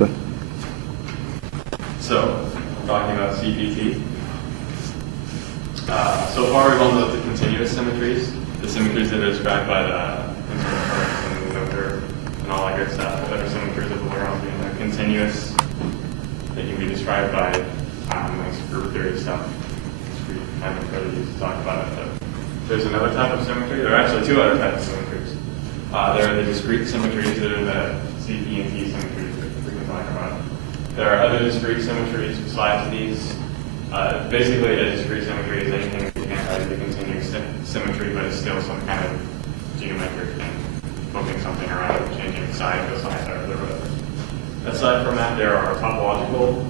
Okay. So, talking about CPT. So far we've only looked at continuous symmetries, the symmetries that are described by the interference and the limiter and all that good stuff, that are symmetries of the Lagrangian. They're continuous. They can be described by like group theory stuff, which we haven't really used to talk about it. But there's another type of symmetry. There are actually two other types of symmetries. There are the discrete symmetries that are the CP and T symmetries that we can talk about. There are other discrete symmetries besides these. Basically, a discrete symmetry is anything that you can't write as a continuous symmetry, but it's still some kind of geometric thing, moving something around, changing the side to the side or whatever. Aside from that, there are topological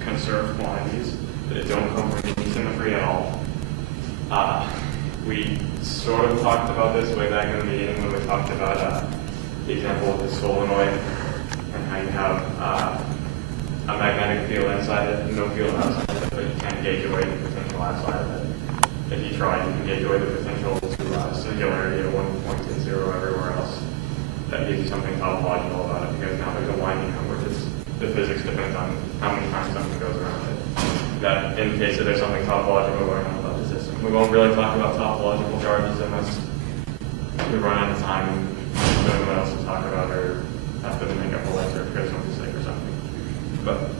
conserved quantities that don't come from any symmetry at all. We sort of talked about this way back in the beginning when we talked about the example of the solenoid and how you have a magnetic field inside it, no field outside it, but you can't gauge away the potential outside of it. If you try, you can gauge away the potential to singularity at 1.0 everywhere else. That gives you something topological about it, because now there's a winding number. The physics depends on how many times something goes around it. That indicates that there's something topological going on about the system. We won't really talk about topological charges unless we run out of time and don't know what else to talk about, or have to make up a lecture because something's sick or something. But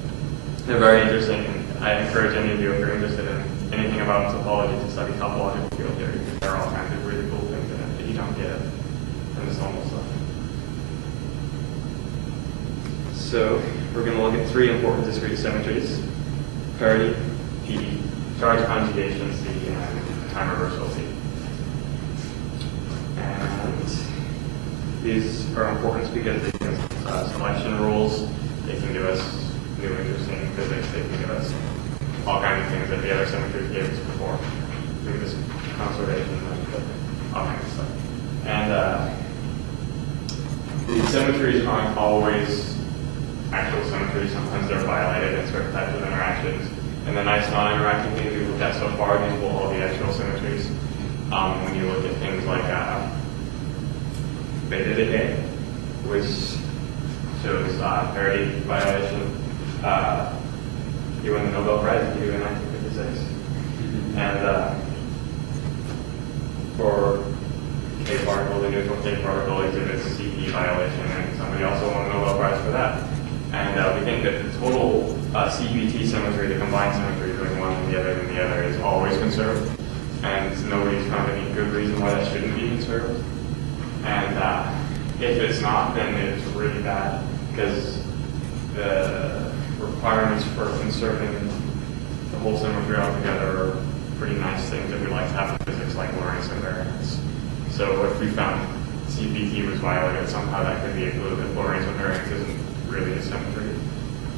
they're very interesting, and I encourage any of you, if you're interested in anything about topology, to study topological field theory, because there are all kinds of really cool things in it that you don't get in this normal stuff. So we're going to look at three important discrete symmetries: parity, P, charge conjugation, C, and time reversal, C. And these are important because they give us selection rules. They can give us new interesting physics. They can give us all kinds of things that the other symmetries gave us before. Through this conservation and all kinds of stuff. And these symmetries aren't always actual symmetries. Sometimes they're violated in certain types of interactions. And the nice non-interacting things we've looked at so far, these will all be actual symmetries. When you look at things like beta decay, which shows parity violation, you win the Nobel Prize if you do in 1956. And for K particle, the neutral K particle exhibits CP violation, and somebody also won the Nobel Prize for that. And we think that the total CPT symmetry, the combined symmetry between one and the other is always conserved. And nobody's found any good reason why that shouldn't be conserved. And if it's not, then it's really bad, because the requirements for conserving the whole symmetry altogether are pretty nice things that we like to have in physics, like Lorentz invariance. So if we found CPT was violated, somehow that could be included. If Lorentz invariance isn't really a symmetry.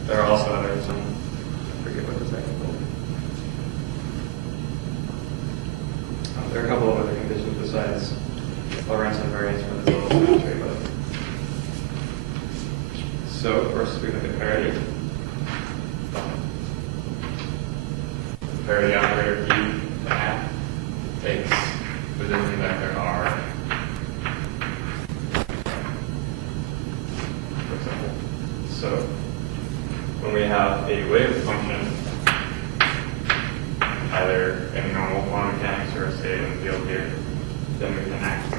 There are also others, I forget what the technical. There are a couple of other conditions besides Lorentz invariance for the total symmetry. So first we look at parity. The parity operator P takes position vector R. For example. So when we have a wave function, either in normal quantum mechanics or say in the field here, then we can act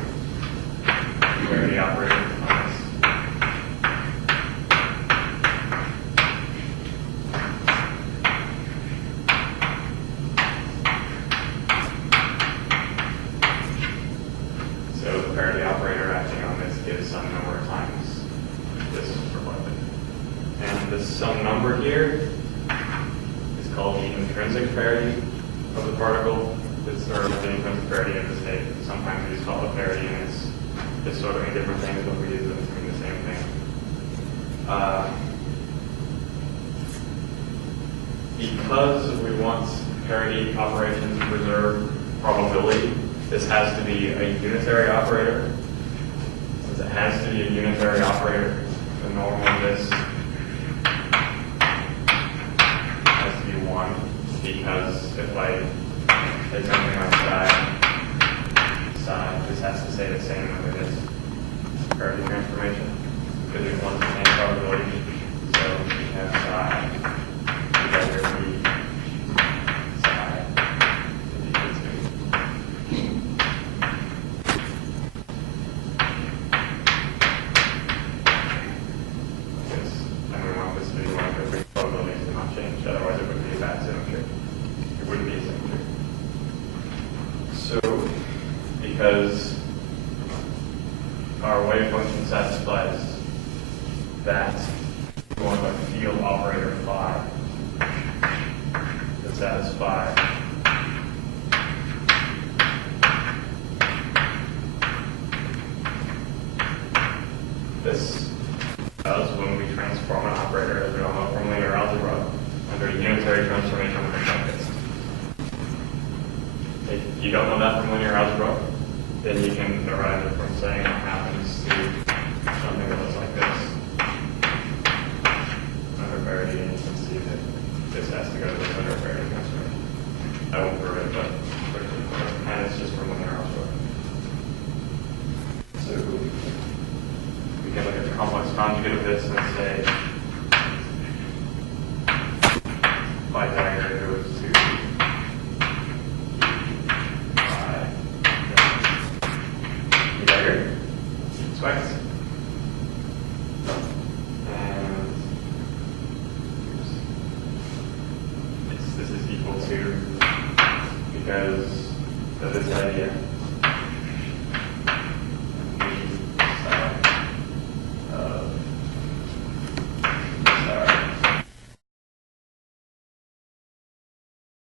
parity operator on this. So the parity operator acting on this gives some number of times this reflected. And this some number here is called the intrinsic parity of the particle. It's sort of the intrinsic parity of the state. Sometimes we just call it parity, and it's sort of a different thing, but we use them to mean the same thing. Because we want parity operations to preserve probability, this has to be a unitary operator. Since it has to be a unitary operator, the normal of this has to be 1, because if I take something like psi, this has to stay the same under this parity transformation, because there's one same probability. So, because our wave function satisfies that, we want a field operator phi to satisfy this does when we transform an operator as we all know from linear algebra under a unitary transformation of the buckets. If you don't know that from linear algebra, then you can derive it from saying what happens to something that looks like this. Under parity, and you can see that this has to go to this under parity transformation. I won't prove it, but and it's just from linear algebra. So we can look at the complex conjugate of this and say phi dagger goes to phi dagger twice. And this is equal to, because of this idea,